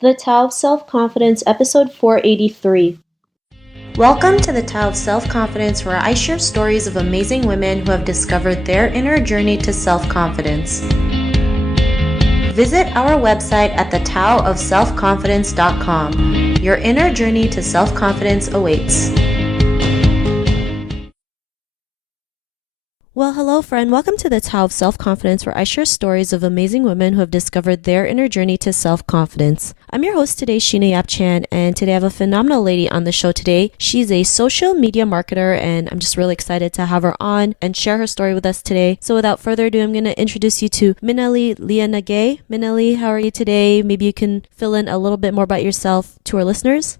The Tao of Self-Confidence, episode 483. Welcome to the Tao of Self-Confidence, where I share stories of amazing women who have discovered their inner journey to self-confidence. Visit our website at thetaoofselfconfidence.com. Your inner journey to self-confidence awaits. Well, hello, friend. Welcome to the Tao of Self-Confidence, where I share stories of amazing women who have discovered their inner journey to self-confidence. I'm your host today, Sheena Yap-Chan, and today I have a phenomenal lady on the show today. She's a social media marketer, and I'm just really excited to have her on and share her story with us today. So without further ado, I'm going to introduce you to Minali Liyanage. Minali, how are you today? Maybe you can fill in a little bit more about yourself to our listeners.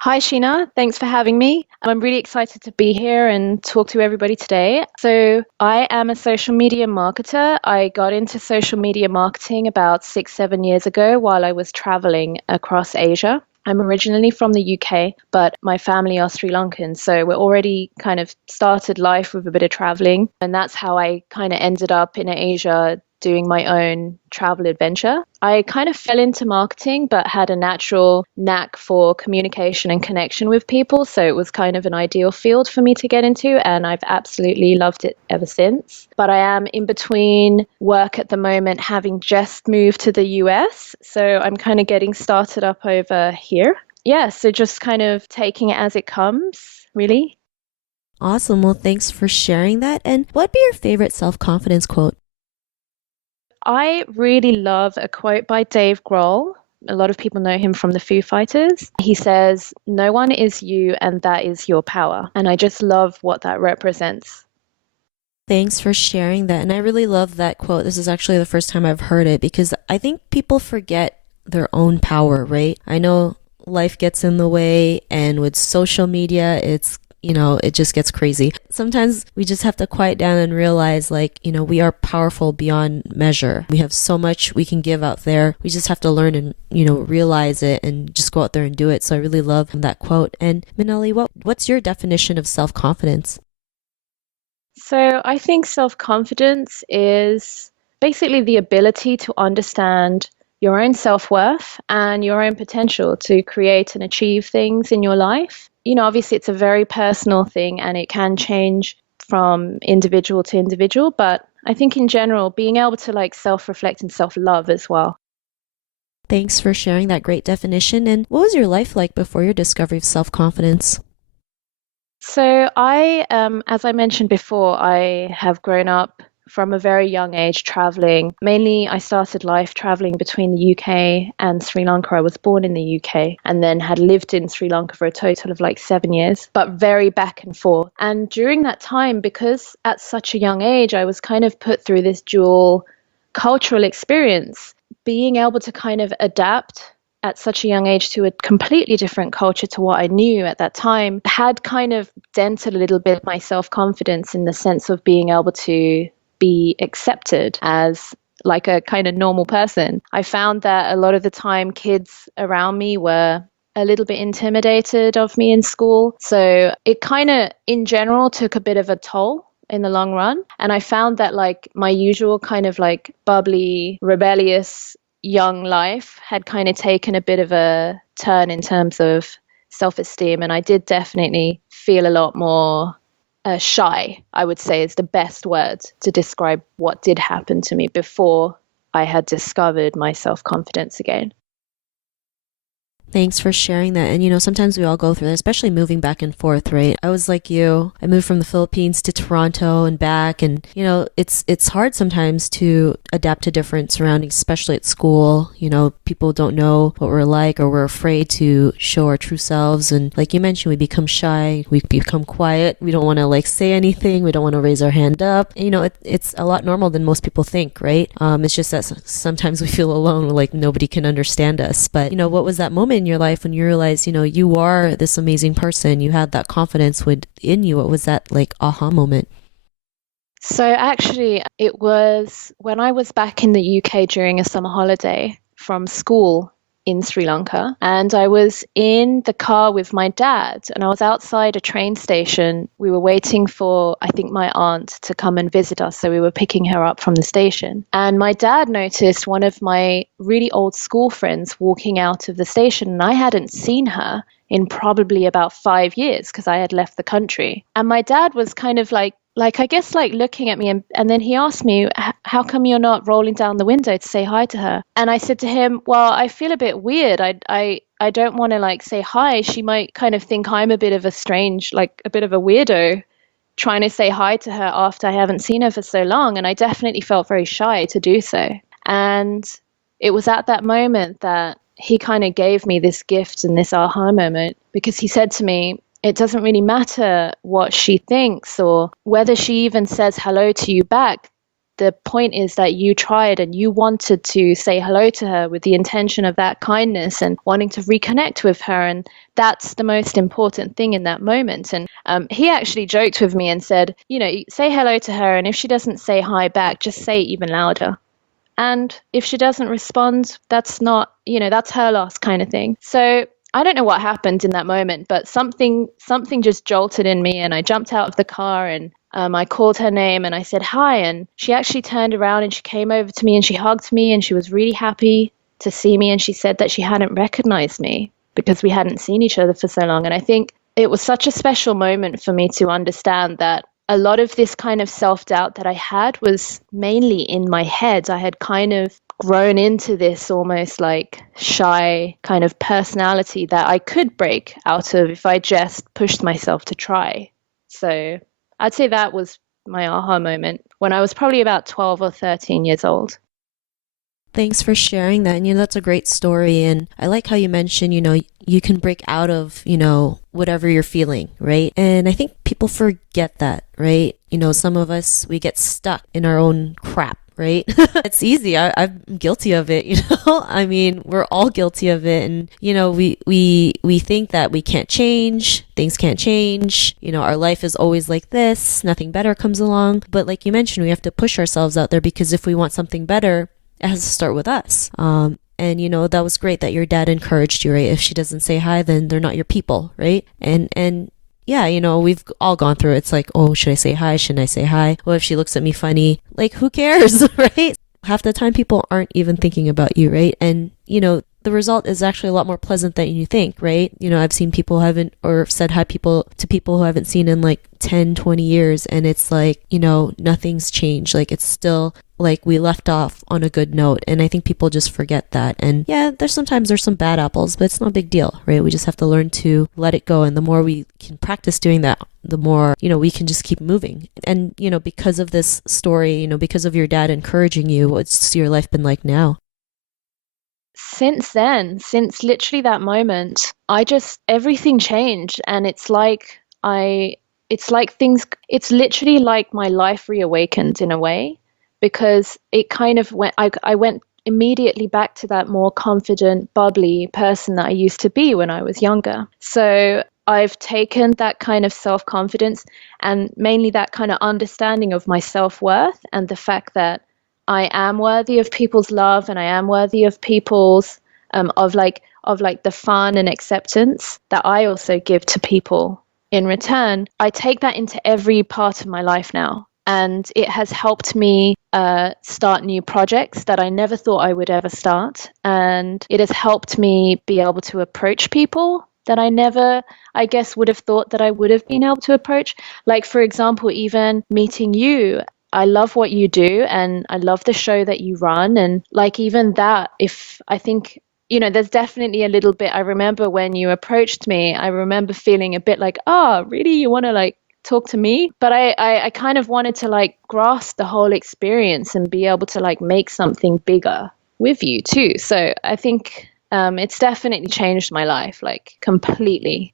Hi, Sheena. Thanks for having me. I'm really excited to be here and talk to everybody today. So, I am a social media marketer. I got into social media marketing about 6-7 years ago while I was traveling across Asia. I'm originally from the UK, but my family are Sri Lankan. So, we're already kind of started life with a bit of traveling. And that's how I kind of ended up in Asia doing my own travel adventure. I kind of fell into marketing, but had a natural knack for communication and connection with people. So it was kind of an ideal field for me to get into, and I've absolutely loved it ever since. But I am in between work at the moment, having just moved to the US. So I'm kind of getting started up over here. Yeah, so just kind of taking it as it comes, really. Awesome. Well, thanks for sharing that. And what'd be your favorite self-confidence quote? I really love a quote by Dave Grohl. A lot of people know him from the Foo Fighters. He says, "No one is you, and that is your power." And I just love what that represents. Thanks for sharing that. And I really love that quote. This is actually the first time I've heard it because I think people forget their own power, right? I know life gets in the way, and with social media, it just gets crazy. Sometimes we just have to quiet down and realize, we are powerful beyond measure. We have so much we can give out there. We just have to learn and, realize it and just go out there and do it. So I really love that quote. And Minali, what's your definition of self-confidence? So I think self-confidence is basically the ability to understand your own self-worth and your own potential to create and achieve things in your life. Obviously it's a very personal thing and it can change from individual to individual, but I think in general, being able to self-reflect and self-love as well. Thanks for sharing that great definition. And what was your life like before your discovery of self-confidence? So as I mentioned before, I have grown up from a very young age traveling. Mainly, I started life traveling between the UK and Sri Lanka. I was born in the UK and then had lived in Sri Lanka for a total of 7 years, but very back and forth. And during that time, because at such a young age, I was kind of put through this dual cultural experience, being able to kind of adapt at such a young age to a completely different culture to what I knew at that time had kind of dented a little bit my self-confidence in the sense of being able to be accepted as like a kind of normal person. I found that a lot of the time kids around me were a little bit intimidated of me in school. So it kind of, in general, took a bit of a toll in the long run. And I found that my usual kind of bubbly, rebellious young life had kind of taken a bit of a turn in terms of self-esteem. And I did definitely feel a lot more shy, I would say, is the best word to describe what did happen to me before I had discovered my self-confidence again. Thanks for sharing that. And sometimes we all go through that, especially moving back and forth, right? I was like you. I moved from the Philippines to Toronto and back, and it's hard sometimes to adapt to different surroundings, especially at school. People don't know what we're like, or we're afraid to show our true selves. And like you mentioned, we become shy, we become quiet. We don't want to say anything. We don't want to raise our hand up. It's a lot normal than most people think, right? It's just that sometimes we feel alone, like nobody can understand us. But what was that moment in your life when you realized, you are this amazing person, you had that confidence within you? What was that aha moment? So actually, it was when I was back in the UK during a summer holiday from school. in Sri Lanka, and I was in the car with my dad, and I was outside a train station. We were waiting for, I think, my aunt to come and visit us, so we were picking her up from the station. And my dad noticed one of my really old school friends walking out of the station, and I hadn't seen her in probably about 5 years because I had left the country. And my dad was kind of like I guess like looking at me, and then he asked me, how come you're not rolling down the window to say hi to her? And I said to him, well, I feel a bit weird. I don't want to like say hi. She might kind of think I'm a bit of a strange, like a bit of a weirdo trying to say hi to her after I haven't seen her for so long. And I definitely felt very shy to do so. And it was at that moment that he kind of gave me this gift and this aha moment, because he said to me, it doesn't really matter what she thinks or whether she even says hello to you back. The point is that you tried and you wanted to say hello to her with the intention of that kindness and wanting to reconnect with her. And that's the most important thing in that moment. And he actually joked with me and said, say hello to her. And if she doesn't say hi back, just say it even louder. And if she doesn't respond, that's not, that's her loss kind of thing. So I don't know what happened in that moment, but something just jolted in me, and I jumped out of the car and I called her name and I said hi, and she actually turned around and she came over to me and she hugged me and she was really happy to see me, and she said that she hadn't recognized me because we hadn't seen each other for so long. And I think it was such a special moment for me to understand that a lot of this kind of self-doubt that I had was mainly in my head. I had kind of grown into this almost like shy kind of personality that I could break out of if I just pushed myself to try. So I'd say that was my aha moment when I was probably about 12 or 13 years old. Thanks for sharing that. And, that's a great story. And I like how you mentioned, you can break out of, whatever you're feeling, right? And I think people forget that, right? Some of us, we get stuck in our own crap, right? It's easy. I'm guilty of it, I mean, we're all guilty of it. And, we think that we can't change, things can't change, our life is always like this, nothing better comes along. But like you mentioned, we have to push ourselves out there, because if we want something better, it has to start with us. And, that was great that your dad encouraged you, right? If she doesn't say hi, then they're not your people, right? And yeah, we've all gone through it. It's like, oh, should I say hi? Shouldn't I say hi? What if she looks at me funny? Like, who cares, right? Half the time people aren't even thinking about you, right? And, the result is actually a lot more pleasant than you think, right? I've seen people said hi to people who haven't seen in like 10, 20 years. And it's like, nothing's changed. Like, it's still like we left off on a good note. And I think people just forget that. And yeah, there's some bad apples, but it's not a big deal, right? We just have to learn to let it go. And the more we can practice doing that, the more, we can just keep moving. And, because of this story, because of your dad encouraging you, what's your life been like now? Since then, since literally that moment, everything changed. And it's literally like my life reawakened in a way, because it kind of I went immediately back to that more confident, bubbly person that I used to be when I was younger. So I've taken that kind of self-confidence and mainly that kind of understanding of my self-worth and the fact that I am worthy of people's love, and I am worthy of people's of the fun and acceptance that I also give to people in return. I take that into every part of my life now, and it has helped me start new projects that I never thought I would ever start, and it has helped me be able to approach people that I never, I guess, would have thought that I would have been able to approach. Like, for example, even meeting you. I love what you do, and I love the show that you run. And like, even that, if I think, there's definitely a little bit, I remember when you approached me, I remember feeling a bit like, oh, really? You want to like talk to me? But I kind of wanted to like grasp the whole experience and be able to like make something bigger with you too. So I think it's definitely changed my life, like completely.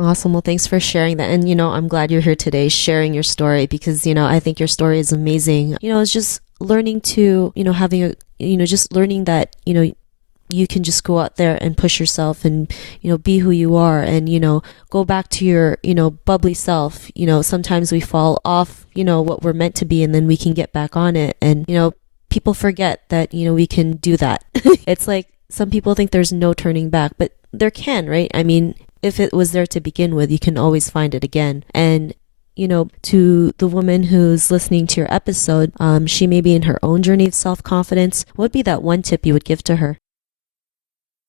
Awesome. Well, thanks for sharing that. And, I'm glad you're here today sharing your story, because, I think your story is amazing. It's just learning to, just learning that, you can just go out there and push yourself and, be who you are and, go back to your, bubbly self. Sometimes we fall off, what we're meant to be, and then we can get back on it. And, people forget that, we can do that. It's like, some people think there's no turning back, but there can, right? I mean, if it was there to begin with, you can always find it again. And to the woman who's listening to your episode, she may be in her own journey of self-confidence. What would be that one tip you would give to her?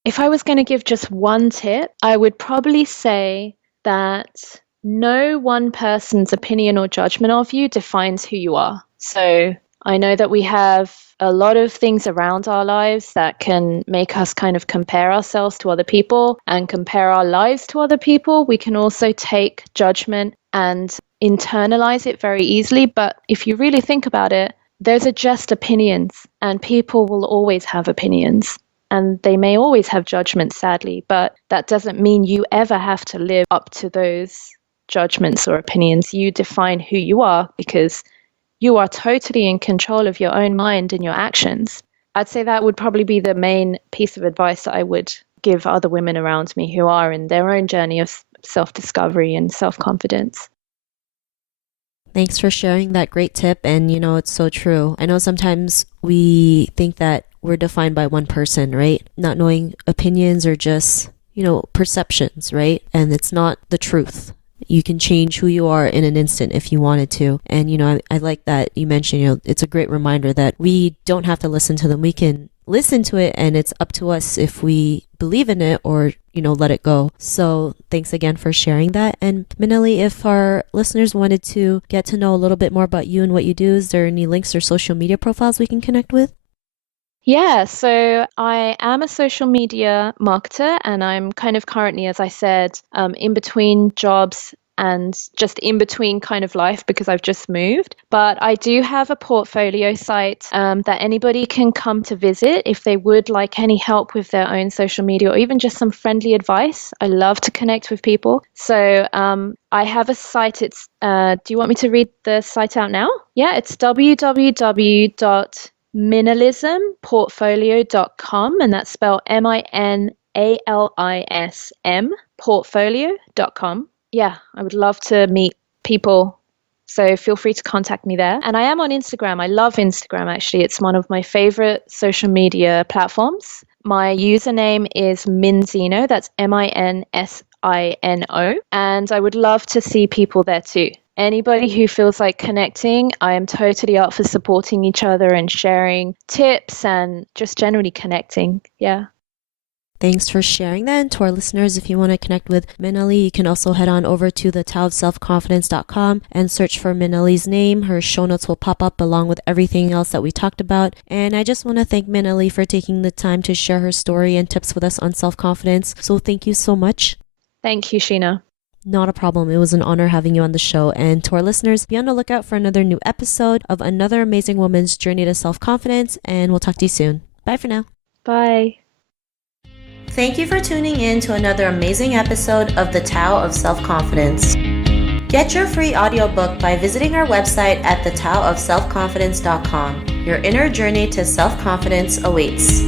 If I was going to give just one tip, I would probably say that no one person's opinion or judgment of you defines who you are. So I know that we have a lot of things around our lives that can make us kind of compare ourselves to other people and compare our lives to other people. We can also take judgment and internalize it very easily. But if you really think about it, those are just opinions, and people will always have opinions. And they may always have judgments, sadly, but that doesn't mean you ever have to live up to those judgments or opinions. You define who you are because you are totally in control of your own mind and your actions. I'd say that would probably be the main piece of advice that I would give other women around me who are in their own journey of self-discovery and self-confidence. Thanks for sharing that great tip. And, it's so true. I know sometimes we think that we're defined by one person, right? Not knowing opinions or just, perceptions, right? And it's not the truth. You can change who you are in an instant if you wanted to. And, I like that you mentioned, it's a great reminder that we don't have to listen to them. We can listen to it, and it's up to us if we believe in it or, let it go. So thanks again for sharing that. And Minali, if our listeners wanted to get to know a little bit more about you and what you do, is there any links or social media profiles we can connect with? Yeah, so I am a social media marketer, and I'm kind of currently, as I said, in between jobs and just in between kind of life because I've just moved. But I do have a portfolio site that anybody can come to visit if they would like any help with their own social media or even just some friendly advice. I love to connect with people. So I have a site. It's do you want me to read the site out now? Yeah, it's www.minalismportfolio.com, and that's spelled MINALISM portfolio.com. Yeah, I would love to meet people. So feel free to contact me there. And I am on Instagram. I love Instagram, actually. It's one of my favorite social media platforms. My username is Minzino. That's MINSINO. And I would love to see people there too. Anybody who feels like connecting, I am totally up for supporting each other and sharing tips and just generally connecting. Yeah. Thanks for sharing that. And to our listeners, if you want to connect with Minali, you can also head on over to the taoofselfconfidence.com and search for Minali's name. Her show notes will pop up along with everything else that we talked about. And I just want to thank Minali for taking the time to share her story and tips with us on self-confidence. So thank you so much. Thank you, Sheena. Not a problem. It was an honor having you on the show. And to our listeners, be on the lookout for another new episode of another amazing woman's journey to self-confidence. And we'll talk to you soon. Bye for now. Bye. Thank you for tuning in to another amazing episode of The Tao of Self-Confidence. Get your free audiobook by visiting our website at thetaoofselfconfidence.com. Your inner journey to self-confidence awaits.